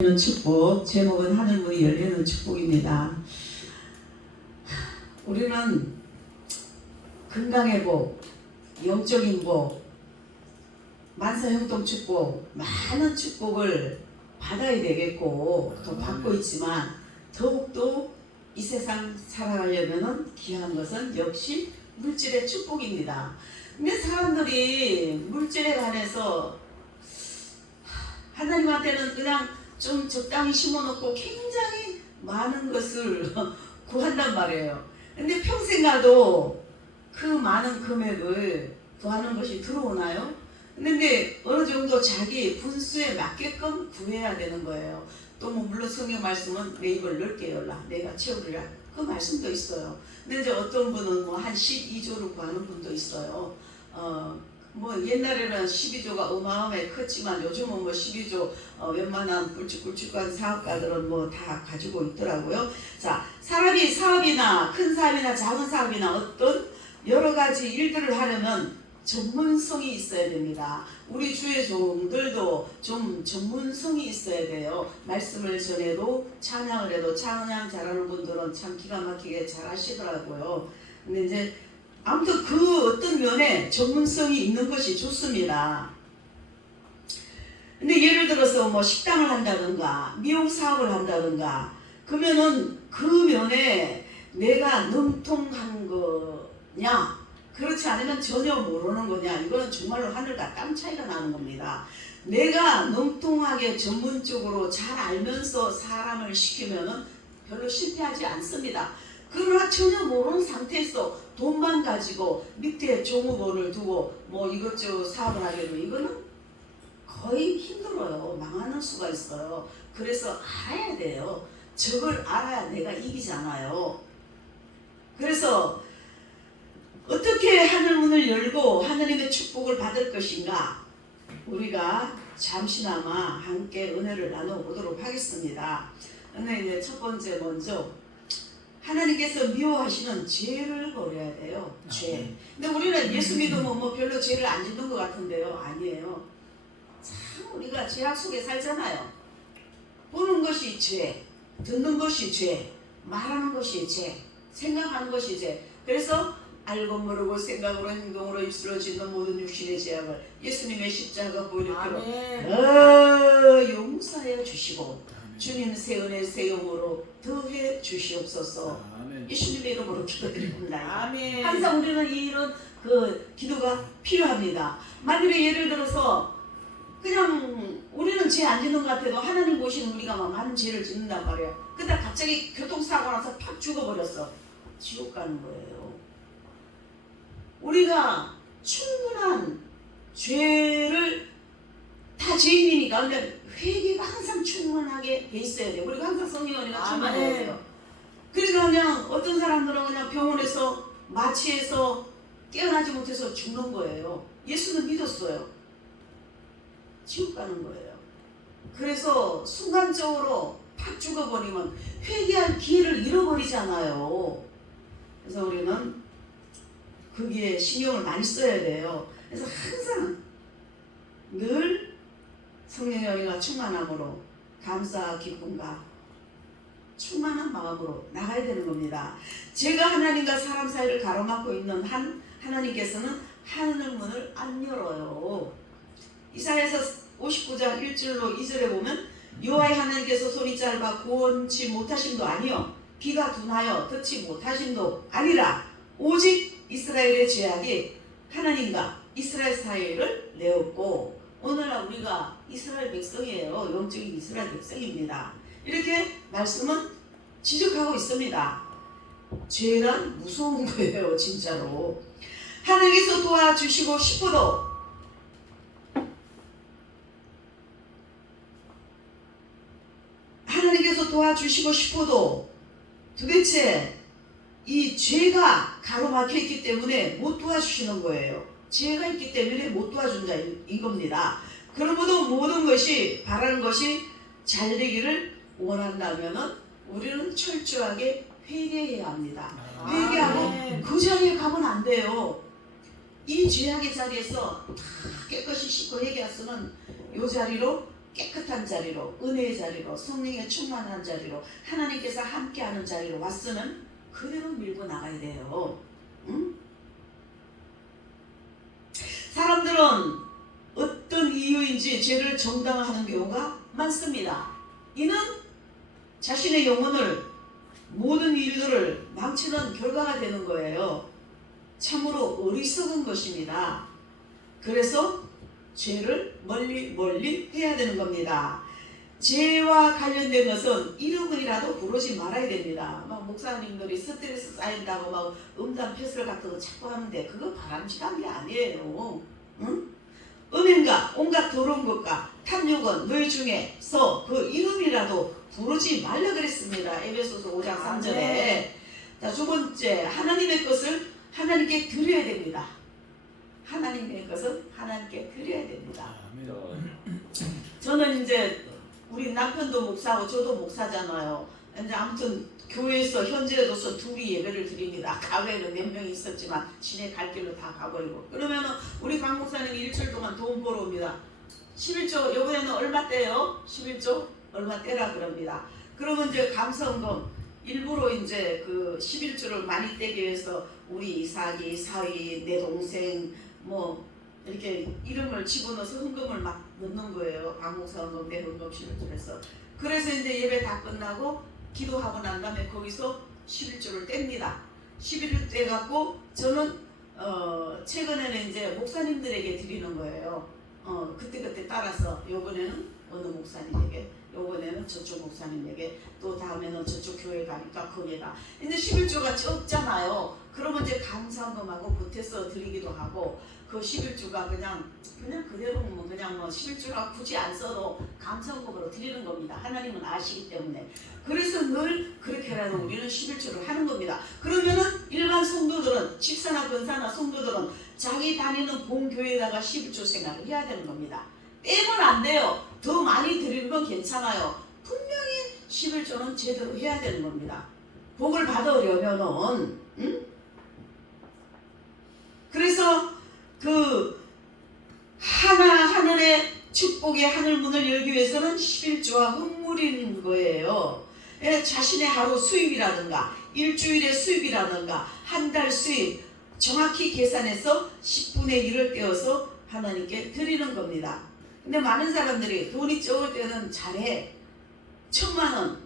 축복, 제목은 하늘문이 열리는 축복입니다. 우리는 건강의 복, 영적인 복, 만사형통 축복, 많은 축복을 받아야 되겠고 또 받고 있지만 더욱더 이 세상 살아가려면 귀한 것은 역시 물질의 축복입니다. 근데 사람들이 물질에 관해서 하나님한테는 그냥 좀 적당히 심어놓고 굉장히 많은 것을 구한단 말이에요. 근데 평생 가도 그 많은 금액을 구하는 것이 들어오나요? 근데 어느 정도 자기 분수에 맞게끔 구해야 되는 거예요. 또 뭐 물론 성경 말씀은 내 입을 넓게 열라 내가 채우리라 그 말씀도 있어요. 근데 이제 어떤 분은 뭐 한 12조를 구하는 분도 있어요. 뭐 옛날에는 12조가 어마어마하게 컸지만 요즘은 뭐 12조 웬만한 굵직굵직한 사업가들은 뭐 다 가지고 있더라고요. 자, 사람이 사업이나 큰 사업이나 작은 사업이나 어떤 여러 가지 일들을 하려면 전문성이 있어야 됩니다. 우리 주의 종들도 좀 전문성이 있어야 돼요. 말씀을 전해도 찬양을 해도 찬양 잘하는 분들은 참 기가 막히게 잘하시더라고요. 근데 이제 아무튼 그 어떤 면에 전문성이 있는 것이 좋습니다. 근데 예를 들어서 뭐 식당을 한다든가 미용 사업을 한다든가 그러면은 그 면에 내가 능통한 거냐 그렇지 않으면 전혀 모르는 거냐 이거는 정말로 하늘과 땅 차이가 나는 겁니다. 내가 능통하게 전문적으로 잘 알면서 사람을 시키면은 별로 실패하지 않습니다. 그러나 전혀 모르는 상태에서 돈만 가지고 밑에 종업원을 두고 뭐 이것저것 사업을 하려면 이거는 거의 힘들어요. 망하는 수가 있어요. 그래서 알아야 돼요. 저걸 알아야 내가 이기잖아요. 그래서 어떻게 하늘문을 열고 하나님의 축복을 받을 것인가 우리가 잠시나마 함께 은혜를 나눠보도록 하겠습니다. 근데 이제 첫 번째 먼저 하나님께서 미워하시는 죄를 버려야 돼요. 죄. 근데 우리는 예수 믿으면 뭐 별로 죄를 안 짓는 것 같은데요. 아니에요. 참 우리가 죄악 속에 살잖아요. 보는 것이 죄, 듣는 것이 죄, 말하는 것이 죄, 생각하는 것이 죄. 그래서 알고 모르고 생각으로 행동으로 입술로 짓는 모든 육신의 죄악을 예수님의 십자가 보혈로 용서하여 주시고 주님 새 은혜 새 영으로 더해 주시옵소서. 예수님의 이름으로 기도드립니다. 아멘. 항상 우리는 이런 그 기도가 필요합니다. 만약에 예를 들어서 그냥 우리는 죄 안 짓는 것 같아도 하나님 보시는 우리가 막 많은 죄를 짓는단 말이에요. 근데 갑자기 교통사고 나서 팍 죽어버렸어. 지옥 가는 거예요. 우리가 충분한 죄를 다 죄인이니까 근데 회개가 항상 충분하게 돼 있어야 돼요. 우리가 항상 성령이가 충만해야 돼요. 그러니까 그냥 어떤 사람들은 그냥 병원에서 마취해서 깨어나지 못해서 죽는 거예요. 예수는 믿었어요. 지옥 가는 거예요. 그래서 순간적으로 팍 죽어버리면 회개할 기회를 잃어버리잖아요. 그래서 우리는 거기에 신경을 많이 써야 돼요. 그래서 항상 늘 성령의 은혜가 충만함으로 감사 기쁨과 충만한 마음으로 나가야 되는 겁니다. 제가 하나님과 사람 사이를 가로막고 있는 하나님께서는 하늘문을 안 열어요. 이사야서 59장 1절로 2절에 보면 여호와의 하나님께서 손이 짧아 구원치 못하심도 아니요 귀가 둔하여 듣지 못하심도 아니라 오직 이스라엘의 죄악이 하나님과 이스라엘 사이를 내었고 오늘날 우리가 이스라엘 백성이에요. 영적인 이스라엘 백성입니다. 이렇게 말씀은 지적하고 있습니다. 죄란 무서운 거예요. 진짜로 하나님께서 도와주시고 싶어도 하나님께서 도와주시고 싶어도 도대체 이 죄가 가로막혀 있기 때문에 못 도와주시는 거예요. 죄가 있기 때문에 못 도와준다 이겁니다. 그러므로 모든 것이 바라는 것이 잘 되기를 원한다면은 우리는 철저하게 회개해야 합니다. 회개하고 그 자리에 가면 안 돼요. 이 죄악의 자리에서 다 깨끗이 씻고 회개했으면 이 자리로 깨끗한 자리로, 은혜의 자리로, 성령의 충만한 자리로, 하나님께서 함께하는 자리로 왔으면 그대로 밀고 나가야 돼요. 응? 사람들은 어떤 이유인지 죄를 정당화하는 경우가 많습니다. 이는 자신의 영혼을, 모든 일들을 망치는 결과가 되는 거예요. 참으로 어리석은 것입니다. 그래서 죄를 멀리 해야 되는 겁니다. 죄와 관련된 것은 이름이라도 부르지 말아야 됩니다. 막 목사님들이 스트레스 쌓인다고 막 음담 패설 같은 거 자꾸 하는데 그거 바람직한 게 아니에요. 응? 음행과 온갖 더러운 것과 탐욕은 너희 중에서 그 이름이라도 부르지 말라 그랬습니다. 에베소서 5장 3절에. 자, 두 번째, 하나님의 것을 하나님께 드려야 됩니다. 하나님의 것은 하나님께 드려야 됩니다. 저는 이제 우리 남편도 목사고 저도 목사잖아요. 이제 아무튼 교회에서 현재로서 둘이 예배를 드립니다. 과거에는 몇 명이 있었지만 지네 갈 길로 다 가버리고. 그러면은 우리 강 목사님 일주일 동안 돈 벌어옵니다. 11조 이번에는 얼마 떼요? 11조 얼마 떼라 그럽니다. 그러면 이제 감사헌금 일부러 이제 그 11조를 많이 떼기 위해서 우리 이삭이, 사위, 내 동생 뭐 이렇게 이름을 집어넣어서 헌금을 막 넣는 거예요. 강목사 헌금, 내 헌금 11조에서. 그래서 이제 예배 다 끝나고 기도하고 난 다음에 거기서 11조를 뗍니다. 11조 떼갖고 저는 최근에는 이제 목사님들에게 드리는 거예요. 그때 따라서 요번에는 어느 목사님에게, 요번에는 저쪽 목사님에게, 또 다음에는 저쪽 교회 가니까 거기에다. 근데 11조가 적잖아요. 그러면 이제 감사헌금하고 보태서 드리기도 하고, 그 11조가 그냥 그대로 그냥 뭐 11조가 굳이 안 써도 감사헌금으로 드리는 겁니다. 하나님은 아시기 때문에. 그래서 늘 그렇게라도 우리는 11조를 하는 겁니다. 그러면은 일반 성도들은, 집사나 권사나 성도들은 자기 다니는 본교회에다가 11조 생각을 해야 되는 겁니다. 빼면 안 돼요. 더 많이 드리는 건 괜찮아요. 분명히 11조는 제대로 해야 되는 겁니다. 복을 받으려면은. 그래서 그 하늘의 축복의 하늘문을 열기 위해서는 11조와 흙물인 거예요. 자신의 하루 수입이라든가 일주일의 수입이라든가 한 달 수입 정확히 계산해서 10분의 1을 떼어서 하나님께 드리는 겁니다. 근데 많은 사람들이 돈이 적을 때는 잘해. 1000만원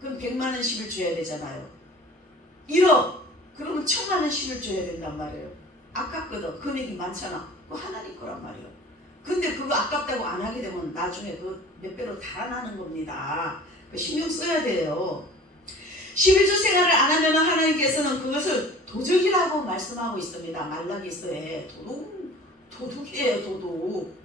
그럼 100만원 10을 줘야 되잖아요. 1억 그러면 1000만원 10을 줘야 된단 말이에요. 아깝거든. 금액이 많잖아. 그거 하나님 거란 말이에요. 근데 그거 아깝다고 안 하게 되면 나중에 그 몇 배로 달아나는 겁니다. 신경 써야 돼요. 11조 생활을 안 하면 하나님께서는 그것을 도적이라고 말씀하고 있습니다. 말라기서에. 도둑이에요. 도둑.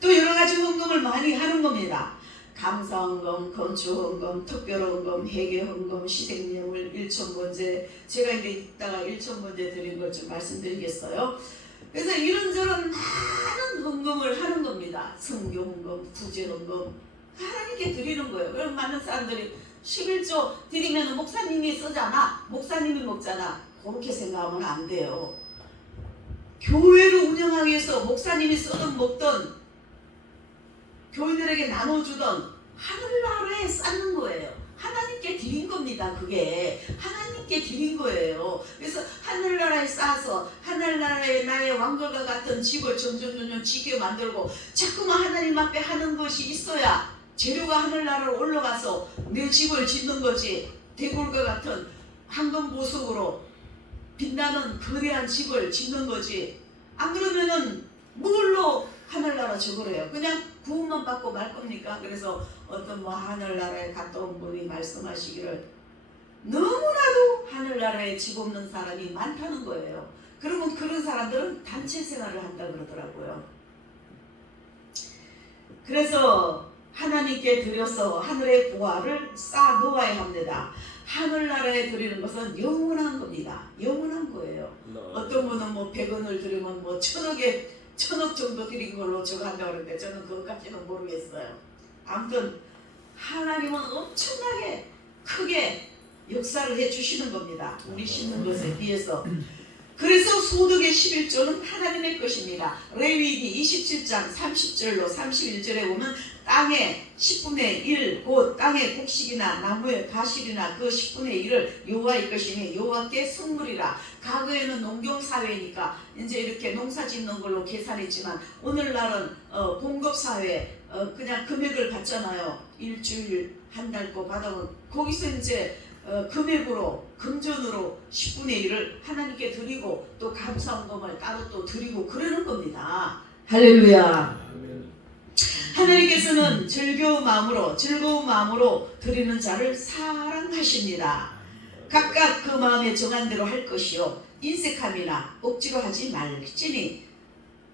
또 여러 가지 헌금을 많이 하는 겁니다. 감사헌금, 건축헌금, 특별헌금, 회개헌금, 시생예물, 일천번제. 제가 이제 이따가 일천번제 드린 걸 좀 말씀드리겠어요. 그래서 이런저런 많은 헌금을 하는 겁니다. 성교헌금, 구제헌금 하나님께 드리는 거예요. 그럼 많은 사람들이 11조 드리면 목사님이 쓰잖아, 목사님이 먹잖아. 그렇게 생각하면 안 돼요. 교회를 운영하기 위해서 목사님이 쓰든 먹든 교인들에게 나눠주던 하늘나라에 쌓는 거예요. 하나님께 드린 겁니다. 그게 하나님께 드린 거예요. 그래서 하늘나라에 쌓아서 하늘나라에 나의 왕국과 같은 집을 점점 지게 만들고 자꾸만 하나님 앞에 하는 것이 있어야 재료가 하늘나라로 올라가서 내 집을 짓는 거지. 대골과 같은 황금보석으로 빛나는 거대한 집을 짓는 거지. 안 그러면은 뭘로 하늘나라 저거래요. 그냥 구원만 받고 말 겁니까? 그래서 어떤 뭐 하늘나라에 갔다 온 분이 말씀하시기를 너무나도 하늘나라에 집 없는 사람이 많다는 거예요. 그러면 그런 사람들은 단체 생활을 한다 그러더라고요. 그래서 하나님께 드려서 하늘의 보화를 쌓아 놓아야 합니다. 하늘나라에 드리는 것은 영원한 겁니다. 영원한 거예요. 어떤 분은 뭐 100원을 드리면 뭐 1000억 정도 드린 걸로 저거 한다고 그러는데 저는 그것까지는 모르겠어요. 아무튼 하나님은 엄청나게 크게 역사를 해주시는 겁니다. 우리 심는 것에 비해서. 그래서 소득의 11조는 하나님의 것입니다. 레위기 27장 30절로 31절에 보면 땅의 10분의 1, 곧 땅의 곡식이나 나무의 가실이나 그 10분의 1을 여호와의 것이니 여호와께 선물이라. 과거에는 농경사회니까 이제 이렇게 농사 짓는 걸로 계산했지만 오늘날은 공급사회, 그냥 금액을 받잖아요. 일주일, 한 달 거 받아면 거기서 이제 금액으로, 금전으로 10분의 1을 하나님께 드리고 또 감사원금을 따로 또 드리고 그러는 겁니다. 할렐루야. 하나님께서는 즐거운 마음으로 드리는 자를 사랑하십니다. 각각 그 마음에 정한 대로 할 것이요 인색함이나 억지로 하지 말지니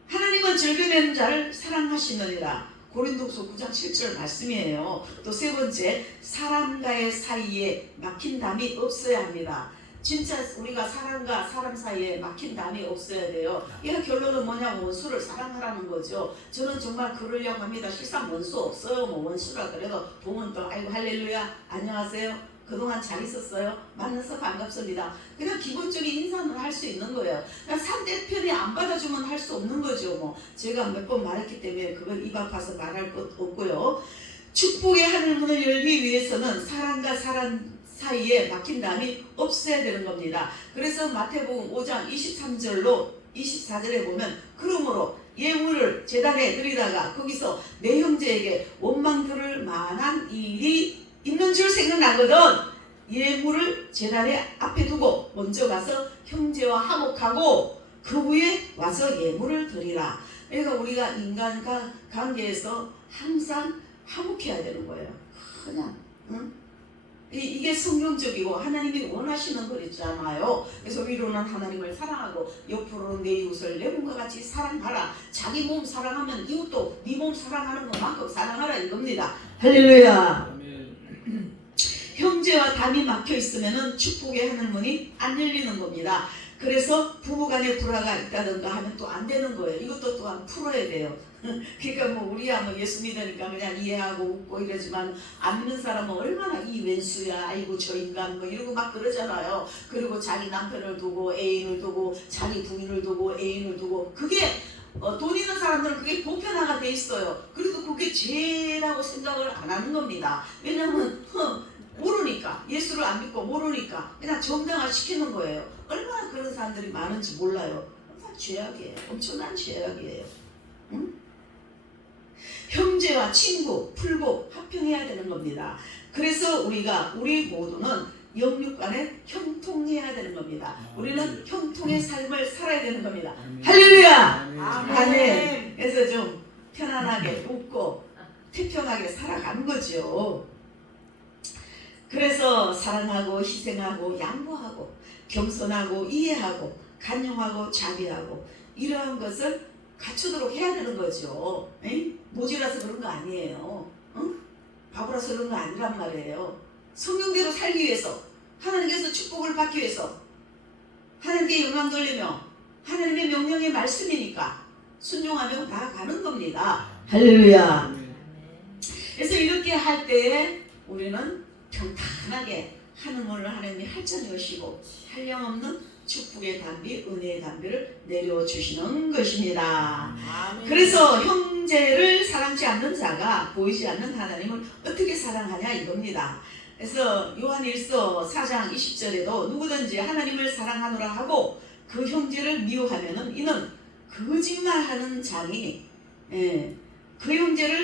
하나님은 즐겨내는 자를 사랑하시느니라. 고린도후서 9장 7절 말씀이에요. 또 세 번째, 사람과의 사이에 막힌 담이 없어야 합니다. 진짜 우리가 사람과 사람 사이에 막힌 담이 없어야 돼요. 이 결론은 뭐냐면 원수를 사랑하라는 거죠. 저는 정말 그러려고 합니다. 실상 원수 없어요. 뭐 원수라 그래도 보면 또 아이고 할렐루야 안녕하세요. 그동안 잘 있었어요. 만나서 반갑습니다. 그냥 기본적인 인사는 할 수 있는 거예요. 상대편이 안 받아주면 할 수 없는 거죠. 뭐 제가 몇 번 말했기 때문에 그걸 입 아파서 말할 것 없고요. 축복의 하늘문을 열기 위해서는 사람과 사람 사이에 막힌 담이 없어야 되는 겁니다. 그래서 마태복음 5장 23절로 24절에 보면 그러므로 예물을 제단에 드리다가 거기서 내 형제에게 원망 들을 만한 일이 있는 줄 생각나거든 예물을 제단에 앞에 두고 먼저 가서 형제와 화목하고 그 후에 와서 예물을 드리라. 그러니까 우리가 인간 관계에서 항상 화목해야 되는 거예요. 그냥 이게 성경적이고 하나님이 원하시는 것 있잖아요. 그래서 위로는 하나님을 사랑하고 옆으로는 내 이웃을 내 몸과 같이 사랑하라. 자기 몸 사랑하면 이웃도 네 몸 사랑하는 것만큼 사랑하라 이겁니다. 할렐루야. 형제와 담이 막혀 있으면 축복의 하늘문이 안 열리는 겁니다. 그래서 부부간에 불화가 있다든가 하면 또 안 되는 거예요. 이것도 또한 풀어야 돼요. 그러니까 뭐 우리야 뭐 예수 믿으니까 그냥 이해하고 웃고 이러지만 안 믿는 사람은 얼마나 이 왼수야 아이고 저 인간 뭐 이러고 막 그러잖아요. 그리고 자기 남편을 두고 애인을 두고 자기 부인을 두고 애인을 두고 그게 돈 있는 사람들은 그게 보편화가 돼 있어요. 그래도 그게 죄라고 생각을 안 하는 겁니다. 왜냐하면 모르니까 예수를 안 믿고 모르니까 그냥 정당화 시키는 거예요. 얼마나 그런 사람들이 많은지 몰라요. 다 죄악이에요. 엄청난 죄악이에요. 응? 형제와 친구, 풀고 화평해야 되는 겁니다. 그래서 우리 모두는 영육간에 형통해야 되는 겁니다. 우리는 형통의 삶을 살아야 되는 겁니다. 할렐루야! 아멘. 그래서 좀 편안하게 웃고 태평하게 살아가는 거죠. 그래서 사랑하고 희생하고 양보하고 겸손하고 이해하고 간용하고 자비하고 이러한 것을 갖추도록 해야 되는 거죠. 에이? 모지라서 그런 거 아니에요. 응? 바보라서 그런 거 아니란 말이에요. 성경대로 살기 위해서 하나님께서 축복을 받기 위해서 하나님께 영광 돌리며 하나님의 명령의 말씀이니까 순종하며 나아가는 겁니다. 할렐루야. 그래서 이렇게 할 때에 우리는 평탄하게 하늘문을 하나님이 활짝 여시고 한량없는 축복의 담비, 은혜의 담비를 내려주시는 것입니다. 그래서 형제를 사랑지 않는 자가 보이지 않는 하나님을 어떻게 사랑하냐 이겁니다. 그래서 요한일서 4장 20절에도 누구든지 하나님을 사랑하노라 하고 그 형제를 미워하면은 이는 거짓말하는 자니 그 형제를